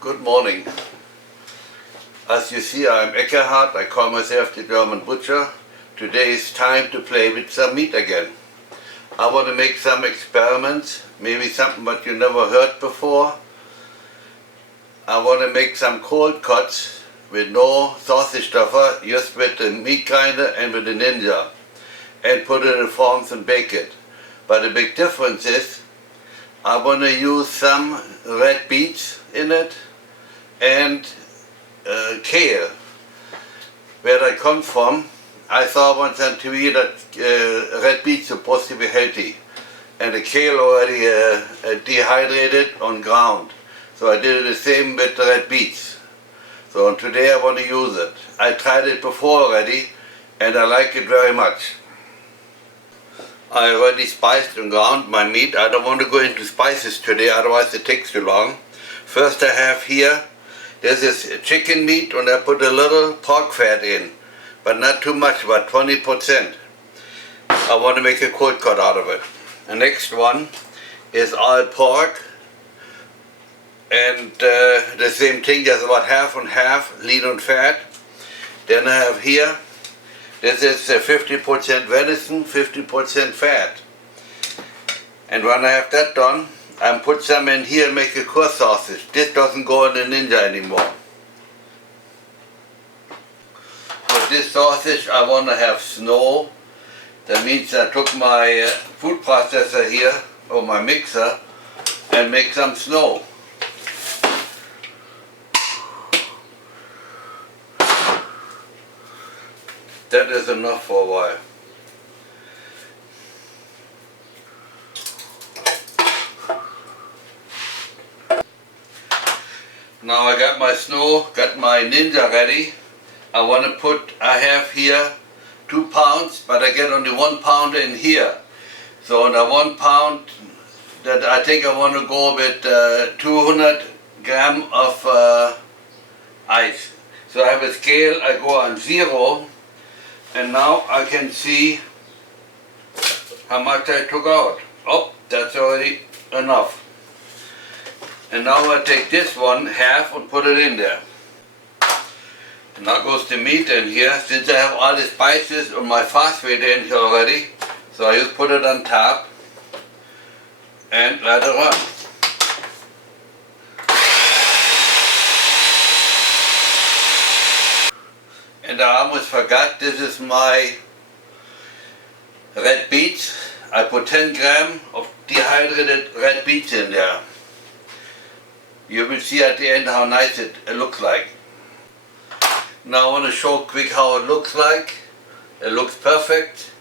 Good morning. As you see, I'm Eckkehard. I call myself the German butcher. Today is time to play with some meat again. I want to make some experiments, maybe something that you never heard before. I want to make some cold cuts with no sausage stuffer, just with the meat grinder and with the Ninja, and put it in forms and bake it. But the big difference is I want to use some red beets in it and kale. Where I come from, I saw once on TV that red beets supposed to be healthy, and the kale already dehydrated on ground. So I did the same with the red beets. So today I want to use it. I tried it before already, and I like it very much. I already spiced and ground my meat. I don't want to go into spices today, otherwise it takes too long. First I have here, this is chicken meat, and I put a little pork fat in, but not too much, about 20%. I want to make a cold cut out of it. The next one is all pork, and the same thing, just about half and half, lean and fat. Then I have here, this is 50% venison, 50% fat. And when I have that done, I put some in here and make a Eckkehard sausage. This doesn't go in the Ninja anymore. For this sausage I want to have snow. That means I took my food processor here, or my mixer, and make some snow. That is enough for a while. Now I got my snow, got my Ninja ready. I have here 2 pounds, but I get only 1 pound in here. So on the 1 pound, that I think I want to go with 200 gram of ice. So I have a scale, I go on 0, and now I can see how much I took out. Oh, that's already enough. And now I take this one, half, and put it in there. And now goes the meat in here. Since I have all the spices and my phosphate in here already, so I just put it on top and let it run. And I almost forgot, this is my red beets. I put 10 gram of dehydrated red beets in there. You will see at the end how nice it looks like. Now I want to show quick how it looks like. It looks perfect.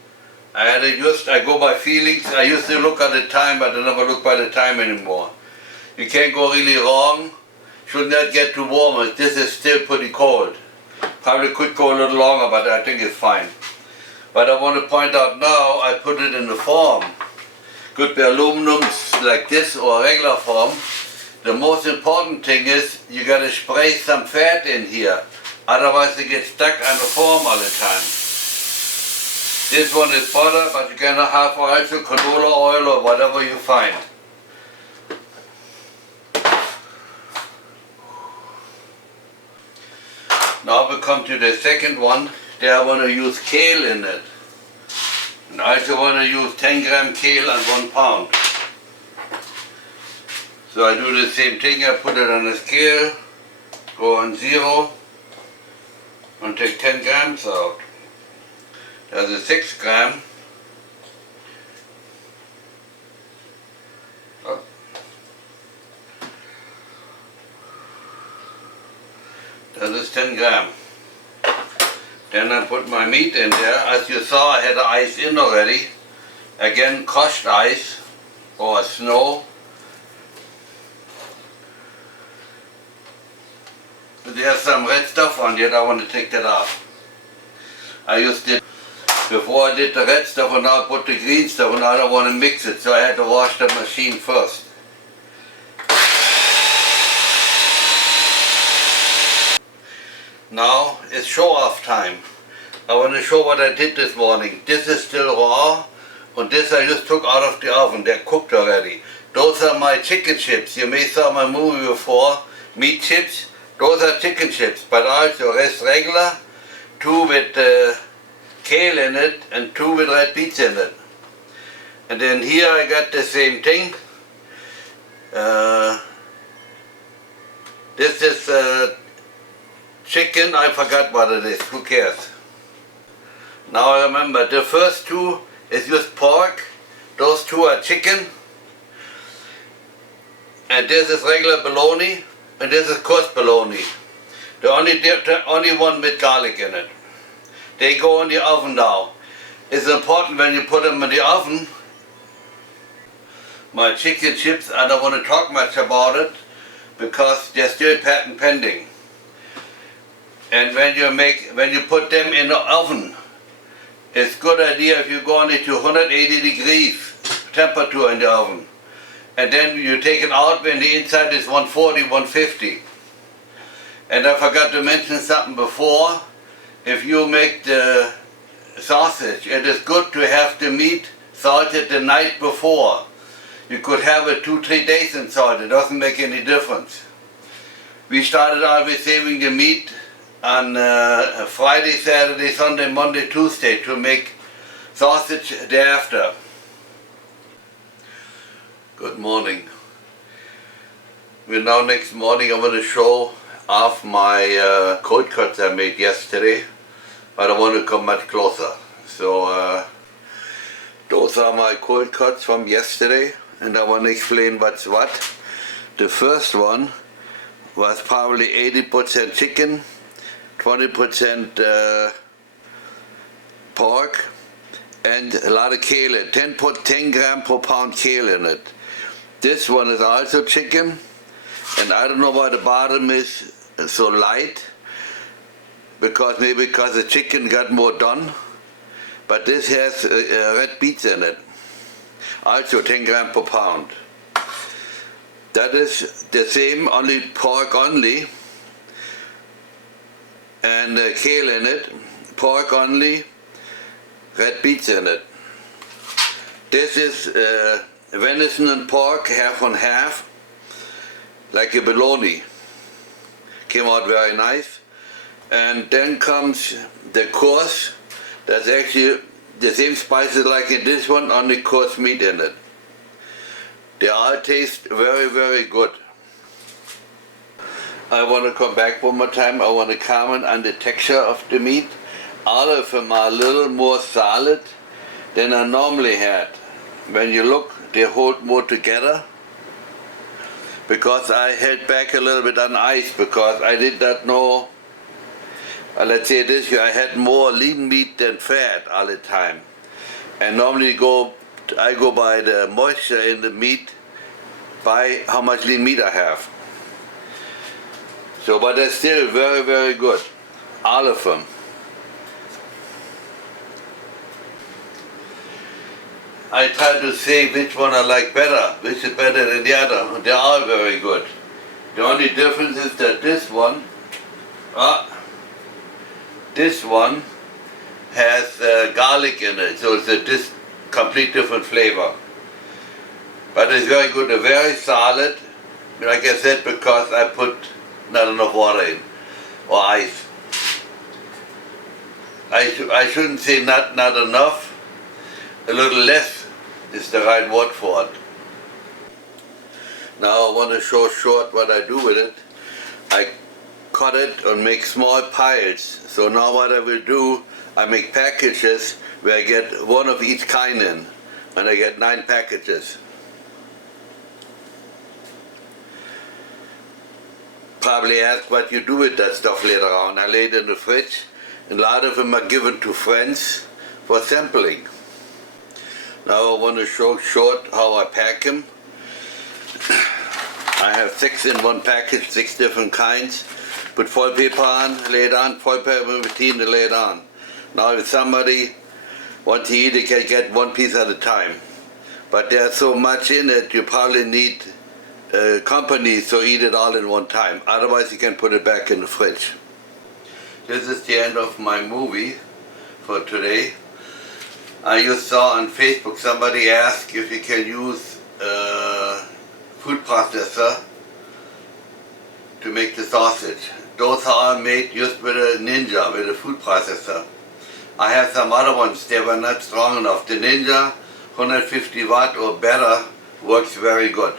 I go by feelings. I used to look at the time, but I never look by the time anymore. You can't go really wrong. Should not get too warm. This is still pretty cold. Probably could go a little longer, but I think it's fine. But I want to point out now, I put it in the form. Could be aluminum like this or a regular form. The most important thing is you got to spray some fat in here, otherwise it gets stuck on the form all the time. This one is butter, but you can have also canola oil or whatever you find. Now we come to the second one. There I want to use kale in it. And I also want to use 10 gram kale and 1 pound. So I do the same thing, I put it on a scale, go on 0, and take 10 grams out. There's a 6 gram. Oh. That is 10 gram. Then I put my meat in there. As you saw, I had the ice in already. Again, crushed ice or snow. There's some red stuff on it, I want to take that off. I just did, before I did the red stuff, and now I put the green stuff, and I don't want to mix it, so I had to wash the machine first. Now it's show off time. I want to show what I did this morning. This is still raw, and this I just took out of the oven, they're cooked already. Those are my chicken chips. You may saw my movie before, meat chips. Those are chicken chips, but also rest regular, 2 with kale in it and 2 with red beets in it. And then here I got the same thing. This is chicken, I forgot what it is, who cares. Now I remember, the first 2 is just pork, those 2 are chicken, and this is regular bologna, and this is coarse bologna. The only one with garlic in it. They go in the oven now. It's important when you put them in the oven. My chicken chips, I don't want to talk much about it because they're still patent pending. And when you put them in the oven, it's a good idea if you go on it to 180 degrees temperature in the oven. And then you take it out when the inside is 140, 150. And I forgot to mention something before. If you make the sausage, it is good to have the meat salted the night before. You could have it 2-3 days in salt, it doesn't make any difference. We started out with saving the meat on Friday, Saturday, Sunday, Monday, Tuesday to make sausage thereafter. Good morning. Well, now next morning I'm going to show off my cold cuts I made yesterday, but I want to come much closer. So those are my cold cuts from yesterday, and I want to explain what's what. The first one was probably 80% chicken, 20% pork, and a lot of kale in it, 10 grams per pound kale in it. This one is also chicken, and I don't know why the bottom is so light, because the chicken got more done, but this has red beets in it, also 10 grams per pound. That is the same, only pork only, and kale in it, pork only, red beets in it. This is venison and pork, half on half, like a bologna. Came out very nice. And then comes the coarse. That's actually the same spices like in this one, only coarse meat in it. They all taste very, very good. I want to come back one more time. I want to comment on the texture of the meat. All of them are a little more solid than I normally had. When you look, they hold more together, because I held back a little bit on ice because I did not know, let's say this year, I had more lean meat than fat all the time. And normally I go by the moisture in the meat, by how much lean meat I have. So, but they're still very, very good, all of them. I try to say which one I like better, which is better than the other. They're all very good. The only difference is that this one has garlic in it, so it's a complete different flavor. But it's very good, very solid, like I said, because I put not enough water in, or ice. I shouldn't say not enough, a little less is the right word for it. Now I want to show short what I do with it. I cut it and make small piles. So now what I will do, I make packages where I get one of each kind in, and I get 9 packages. Probably ask what you do with that stuff later on. I lay it in the fridge, and a lot of them are given to friends for sampling. Now I want to show short how I pack them. I have 6 in one package, 6 different kinds. Put foil paper on, lay it on, foil paper in between and lay it on. Now if somebody wants to eat, they can get 1 piece at a time. But there's so much in it, you probably need company so eat it all in one time. Otherwise you can put it back in the fridge. This is the end of my movie for today. I just saw on Facebook somebody ask if you can use food processor to to make the sausage. Those are made just with a Ninja, with a food processor. I have some other ones, they were not strong enough. The Ninja 150 watt or better works very good.